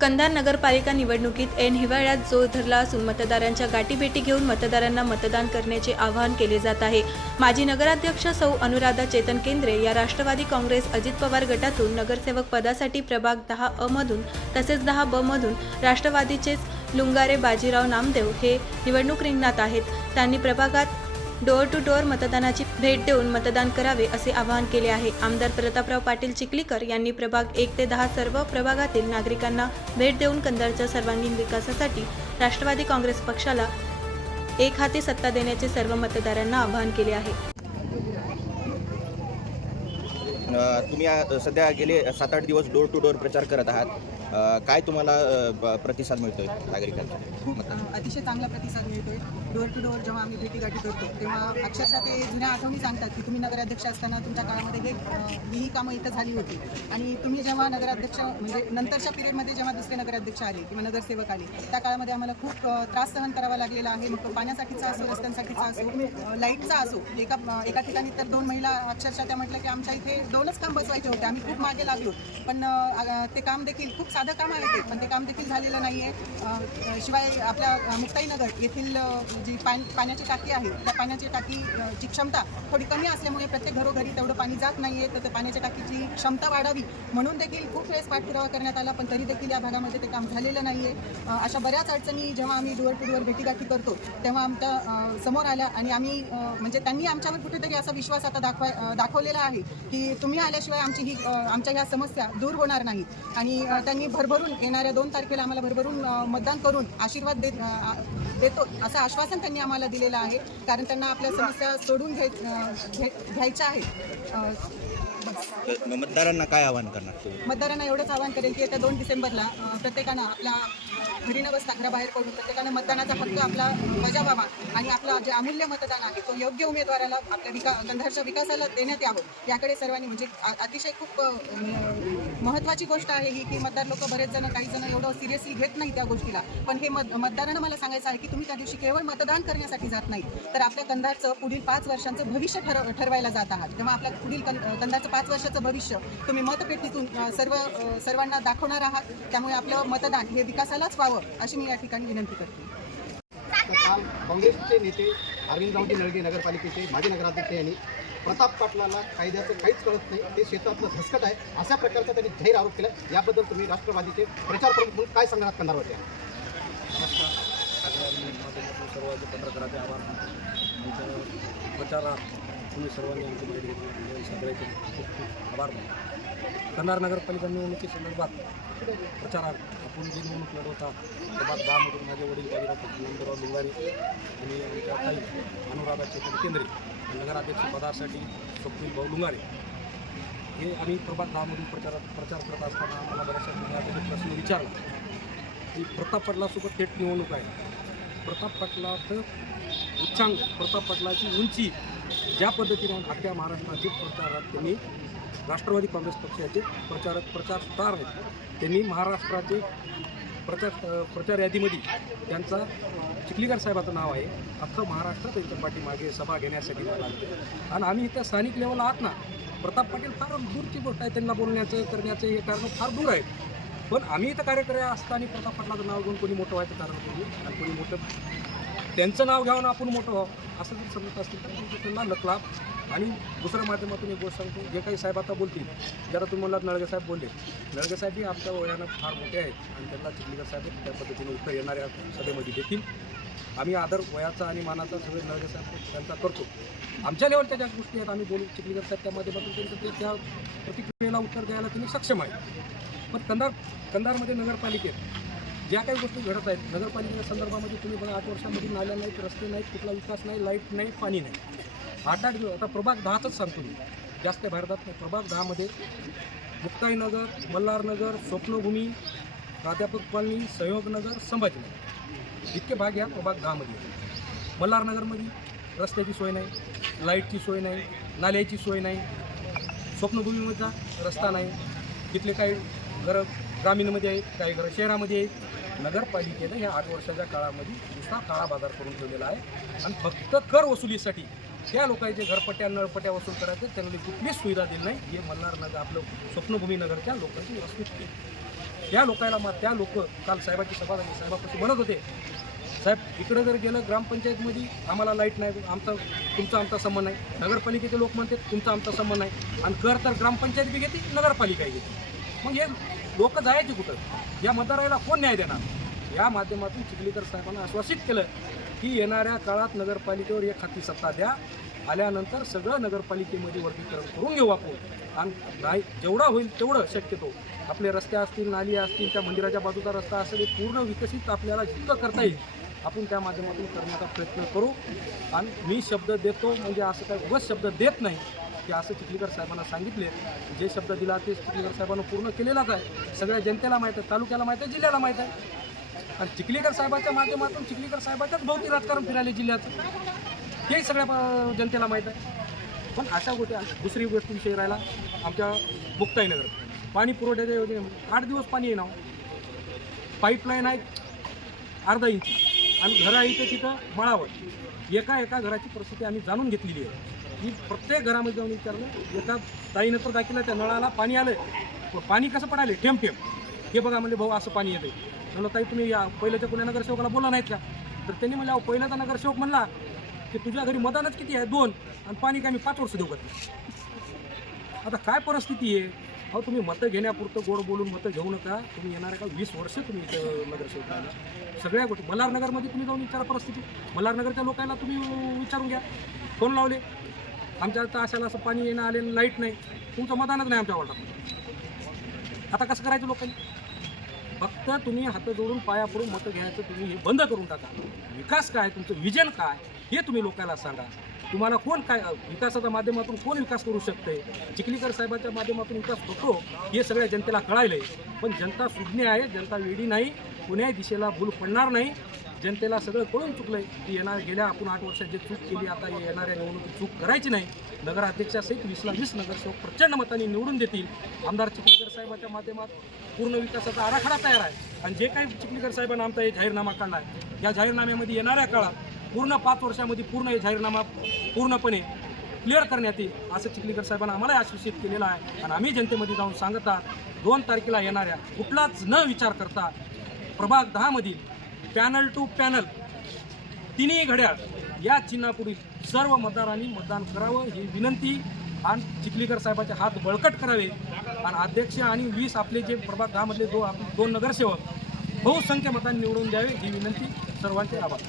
कंधार नगरपालिका निवडणुकीत ऐन हिवाळ्यात जोर धरला असून मतदारांच्या गाठीभेटी घेऊन मतदारांना मतदान करण्याचे आवाहन केले जात आहे. माजी नगराध्यक्ष सौ अनुराधा चेतन केंद्रे या राष्ट्रवादी काँग्रेस अजित पवार गटातून नगरसेवक पदासाठी प्रभाग दहा अ मधून तसेच दहा ब मधून राष्ट्रवादीचेच लुंगारे बाजीराव नामदेव हे निवडणूक रिंगणात आहेत. त्यांनी प्रभागात डोअर टू डोअर मतदानाची भेट देऊन मतदान करावे असे आवाहन केले आहे. आमदार प्रतापराव पाटील चिखलीकर यांनी प्रभाग एक ते दहा सर्व प्रभागातील नागरिकांना भेट देऊन कंधारच्या सर्वांगीण विकासासाठी राष्ट्रवादी काँग्रेस पक्षाला एक हाती सत्ता देण्याचे सर्व मतदारांना आवाहन केले आहे. तुम्ही सध्या गेले सात आठ दिवस डोर टू डोअर प्रचार करत आहात. काय तुम्हाला ब- प्रतिसाद मिळतोय नागरिकांचा खूप अतिशय चांगला प्रतिसाद मिळतोय. डोअर टू डोअर जेव्हा आम्ही भेटीगाठी करतो तेव्हा अक्षरशः ते जुन्या आठवणी सांगतात की तुम्ही नगराध्यक्ष असताना तुमच्या काळामध्ये हे ही कामं इथं झाली होती. आणि तुम्ही जेव्हा नगराध्यक्ष म्हणजे नंतरच्या पिरियडमध्ये जेव्हा दुसरे नगराध्यक्ष आले किंवा नगरसेवक आले त्या काळामध्ये आम्हाला खूप त्रास सहन करावा लागलेला आहे. मग तो पाण्यासाठीचा असो रस्त्यांसाठीचा असो लाईटचा असो एका एका ठिकाणी तर दोन महिला अक्षरशः त्या म्हटलं की आमच्या इथे दोनच काम बसवायचे होते. आम्ही खूप मागे लागलो. पण ते काम देखील खूप साधं काम आहे ते. पण ते काम देखील झालेलं नाही आहे शिवाय आपल्या मुक्ताईनगर येथील जी पाणी पाण्याची टाकी आहे त्या पाण्याची टाकीची क्षमता थोडी कमी असल्यामुळे प्रत्येक घरोघरी तेवढं पाणी जात नाही आहे तर त्या पाण्याच्या टाकीची क्षमता वाढावी म्हणून देखील खूप वेळेस पाठपुरावा करण्यात आला पण तरी देखील या भागामध्ये ते काम झालेलं नाही आहे अशा बऱ्याच अडचणी जेव्हा आम्ही डुअर टू डुअर भेटीगाठी करतो तेव्हा आमच्यासमोर आल्या आणि आम्ही म्हणजे त्यांनी आमच्यावर कुठेतरी असा विश्वास आता दाखवाय दाखवलेला आहे की तुम्ही आल्याशिवाय आमची ही आमच्या ह्या समस्या दूर होणार नाही. आणि त्यांनी भरभरून येणाऱ्या दोन तारखेला आम्हाला भरभरून मतदान करून आशीर्वाद देत देतो असं आश्वासन त्यांनी आम्हाला दिलेलं आहे. कारण त्यांना आपल्या समस्या सोडून घ्याय घ्यायच्या आहेत. तर मतदारांना काय आवाहन करणार? तुम्ही मतदारांना एवढंच आवाहन करेल की येत्या दोन डिसेंबरला अ, प्रत्येकानं आपल्या घरी न बसता घराबाहेर पडून प्रत्येकानं मतदानाचा हक्क आपला बजावावा आणि आपला जे अमूल्य मतदान आहे तो योग्य उमेदवाराला आपल्या विका कंधारच्या विकासाला देण्यात यावं याकडे सर्वांनी म्हणजे अ- अतिशय खूप अ, महत्त्वाची गोष्ट आहे ही की मतदार लोक बरेच जण काही जण एवढं सिरियसली घेत नाही त्या गोष्टीला. पण हे मत मतदारांना मला सांगायचं आहे की तुम्ही त्या दिवशी केवळ मतदान करण्यासाठी जात नाही तर आपल्या कंधारचं पुढील पाच वर्षांचं भविष्य ठरव ठरवायला जात आहात. तेव्हा आपल्या पुढील कं कंधारचं पाच वर्षाचं भविष्य तुम्ही मतपेटीतून सर्व सर्वांना दाखवणार आहात. त्यामुळे आपलं मतदान हे विकासालाच व्हावं अशी मी या ठिकाणी विनंती करते. तर काल काँग्रेसचे नेते अरविंदरावजी नळगे नगरपालिकेचे माजी नगराध्यक्ष यांनी प्रताप पाटलाला कायद्याचं काहीच कळत नाही ते शेतातलं धसकट आहे अशा प्रकारचा त्यांनी जाहीर आरोप केला. याबद्दल तुम्ही राष्ट्रवादीचे प्रचार प्रमुख म्हणून काय सांगणार कंधारवरती सर्वांचे पत्रकाराचे आभार प्रचारात तुम्ही सर्वांनी आमची भेट घेतली. सगळ्याचे खूप खूप आभार मानले कन्नार नगरपालिका निवडणुकीसंदर्भात प्रचारात आपण जी निवडणूक लढवता प्रभाग दहामधून माझे वडील बाजीराव नंदराव लिंगारे आणि आमच्या ताई अनुराधा चेतन केंद्रे नगराध्यक्ष पदासाठी स्वप्नील भाऊ लुंगारे. हे आम्ही प्रभात दहामधून प्रचारात प्रचार करत असताना आम्हाला बऱ्याचशा प्रश्न विचारला. की प्रताप पाटलासोबत थेट निवडणूक आहे. प्रताप पाटलाचं उच्चांक प्रताप पाटलाची उंची ज्या पद्धतीने अख्ख्या महाराष्ट्राचे प्रचारात त्यांनी राष्ट्रवादी काँग्रेस पक्षाचे प्रचारक प्रचार स्टार आहेत त्यांनी महाराष्ट्राचे प्रचार प्रचार यादीमध्ये त्यांचा चिखलीकर साहेबाचं नाव आहे अख्खं महाराष्ट्र त्यांच्या पाठीमागे सभा घेण्यासाठी मला लागते. आणि आम्ही इथं स्थानिक लेवलला आहात ना प्रताप पाटील फार दूरची गोष्ट आहे त्यांना बोलण्याचं करण्याचं हे कारण फार दूर आहे. पण आम्ही इथं कार्यकर्ते असताना प्रताप पाटलाचं नाव घेऊन कोणी मोठं व्हायचं कारण कोणी आणि कोणी मोठं त्यांचं नाव घ्यावं आपण मोठं व्हावं असं जर समजत असतील तर त्यांना लकलाप आणि दुसऱ्या माध्यमातून एक गोष्ट सांगतो जे काही साहेब आता बोलतील जरा तुम्ही म्हणलात नळगे साहेब बोलले. नळगे साहेब ही आमच्या वयानं फार मोठे आहेत आणि त्यांना चिखलीकर साहेब त्या पद्धतीने उत्तर येणाऱ्या सभेमध्ये देतील आम्ही आदर वयाचा आणि मानाचा सगळे नळगे साहेब त्यांचा करतो. आमच्या लेवलच्या ज्या गोष्टी आहेत आम्ही बोलू चिखलीकर साहेब त्या माध्यमातून त्यांचं ते त्या प्रतिक्रियेला उत्तर द्यायला तुम्ही सक्षम आहे. पण कंधार कंधारमध्ये नगरपालिकेत ज्या काही गोष्टी घडत आहेत नगरपालिकेच्या संदर्भामध्ये तुम्ही बघा आठ वर्षामध्ये नाल्या नाहीत रस्ते नाहीत कुठला विकास नाही लाइट नाही पाणी नाही. आठ आठ दिवस आता प्रभाग दहाच सांगतो मी. जास्त भारतात नाही प्रभाग दहामध्ये मुक्ताईनगर मल्हारनगर स्वप्नभूमी प्राध्यापक कॉलनी सहयोगनगर संभाजीनगर. इतके भाग या प्रभाग दहामध्ये. मल्हारनगरमध्ये रस्त्याची सोय नाही लाईटची सोय नाही नाल्याची सोय नाही स्वप्नभूमीमधला रस्ता नाही तिथले काही घरं ग्रामीणमध्ये आहेत काही घरं शहरामध्ये आहेत. नगरपालिकेनं ह्या आठ वर्षाच्या काळामध्ये नुसता काळा बाजार करून ठेवलेला आहे. आणि फक्त कर वसुलीसाठी त्या लोकांचे घरपट्ट्या नळपट्ट्या वसूल करायचं त्यांना कुठलीच सुविधा दिली नाही. हे मल्हार नगर आपलं स्वप्नभूमी नगरच्या लोकांची वस्तू त्या लोकांना मा त्या लोक काल साहेबाची सभा झाली साहेबापासून म्हणत होते साहेब इकडं जर गेलं ग्रामपंचायतमध्ये आम्हाला लाइट नाही आमचा तुमचा आमचा संबंध नाही. नगरपालिकेचे लोक म्हणते तुमचा आमचा संबंध नाही. आणि कर तर ग्रामपंचायत बी घेते नगरपालिकाही घेते. मग हे लोक जायचे कुठं? या मतदाराला कोण न्याय देणार? या माध्यमातून चिखलीकर साहेबांना आश्वासित केलं की येणाऱ्या काळात नगरपालिकेवर एक हाती सत्ता द्या. आल्यानंतर सगळं नगरपालिकेमध्ये वर्गीकरण करून घेऊ आपण. आणि नाही जेवढा होईल तेवढं शक्यतो. आपले रस्ते असतील नाली असतील त्या मंदिराच्या बाजूचा रस्ता असेल पूर्ण विकसित आपल्याला जितकं करता येईल आपण त्या माध्यमातून करण्याचा प्रयत्न करू. आणि मी शब्द देतो म्हणजे असं काही उगाच शब्द देत नाही की असं चिखलीकर साहेबांना सांगितले. जे शब्द दिला ते चिखलीकर साहेबांना पूर्ण केलेलाच आहे सगळ्या जनतेला माहीत आहे तालुक्याला माहीत आहे जिल्ह्याला माहीत आहे. आणि चिखलीकर साहेबाच्या माध्यमातून चिखलीकर साहेबाच्याच भोवती राजकारण फिरायले जिल्ह्याचं हेही सगळ्या जनतेला माहीत आहे. पण अशा गोष्टी दुसरी गोष्ट विषय राहिला आमच्या मुक्ताईनगर. पाणी पुरवठ्याच्या योजनेमध्ये आठ दिवस पाणी येणार हो. पाईपलाईन आहे अर्धा इंच. आणि घरं आहे इथं तिथं मळावं एका एका घराची परिस्थिती आम्ही जाणून घेतलेली आहे. की प्रत्येक घरामध्ये जाऊन विचारलं एका ताईनं तर दाखिलं त्या नळाला पाणी आलं पाणी कसं पडाले ठेम ठेम हे बघा म्हणजे भाऊ असं पाणी येतं म्हणलं ताई तुम्ही या पहिल्याच्या पुण्या नगरसेवकाला बोला नाहीत का? तर त्यांनी म्हणलं अहो पहिल्याचा नगरसेवक म्हणला की तुझ्या घरी मदानच किती आहे? दोन. आणि पाणी काय मी पाच वर्ष देऊ का आता काय परिस्थिती आहे? अहो तुम्ही मतं घेण्यापुरतं गोड बोलून मतं घेऊ नका. तुम्ही येणार का वीस वर्ष तुम्ही इथं नगरसेवक राहिला. सगळ्या गोष्टी मल्हारनगरमध्ये तुम्ही जाऊन विचारा परिस्थिती. मल्हारनगरच्या लोकांना तुम्ही विचारून घ्या. फोन लावले? आमच्या आता अशाला असं पाणी येणं आलेलं लाइट नाही. तुमचं मदानच नाही आमच्या वॉर्डात. आता कसं करायचं लोकांनी? फक्त तुम्ही हात जोडून पाया पडून मतं घ्यायचं तुम्ही हे बंद करून टाका. विकास काय तुमचं विजन काय हे तुम्ही लोकांना सांगा. तुम्हाला कोण काय विकासाच्या माध्यमातून कोण विकास करू शकते चिखलीकर साहेबाच्या माध्यमातून विकास होतो हे सगळ्या जनतेला कळायलंय. पण जनता सुज्ञ आहे जनता वेडी नाही कुण्याही दिशेला भूल पडणार नाही. जनतेला सगळं कळून चुकलंय की येणार गेल्या आपण आठ वर्षात जे चूक केली आता येणाऱ्या निवडणुकीत चूक करायची नाही. नगराध्यक्षासहित वीसला वीस नगरसेवक प्रचंड मतांनी निवडून देतील. आमदार चिखलीकर साहेबाच्या माध्यमात पूर्ण विकासाचा आराखडा तयार आहे. आणि जे काही चिखलीकर साहेबांना आमचा हे जाहीरनामा काढला आहे या जाहीरनाम्यामध्ये येणाऱ्या काळात पूर्ण पाच वर्षामध्ये पूर्ण हे जाहीरनामा पूर्णपणे क्लिअर करण्यात येईल असं चिखलीकर साहेबांना आम्हाला आश्वासित केलेलं आहे. आणि आम्ही जनतेमध्ये जाऊन सांगता दोन तारखेला येणाऱ्या कुठलाच न विचार करता प्रभाग दहामधील पॅनल टू पॅनल तिन्ही घड्याळ या चिन्हापुढील सर्व मतदारांनी मतदान करावं ही विनंती आणि चिखलीकर साहेबाचे हात बळकट करावे. आणि अध्यक्ष आणि वीस आपले जे प्रभाग दहामधले दो दोन नगरसेवक बहुसंख्य मतांनी निवडून द्यावे ही विनंती सर्वांचे आभार.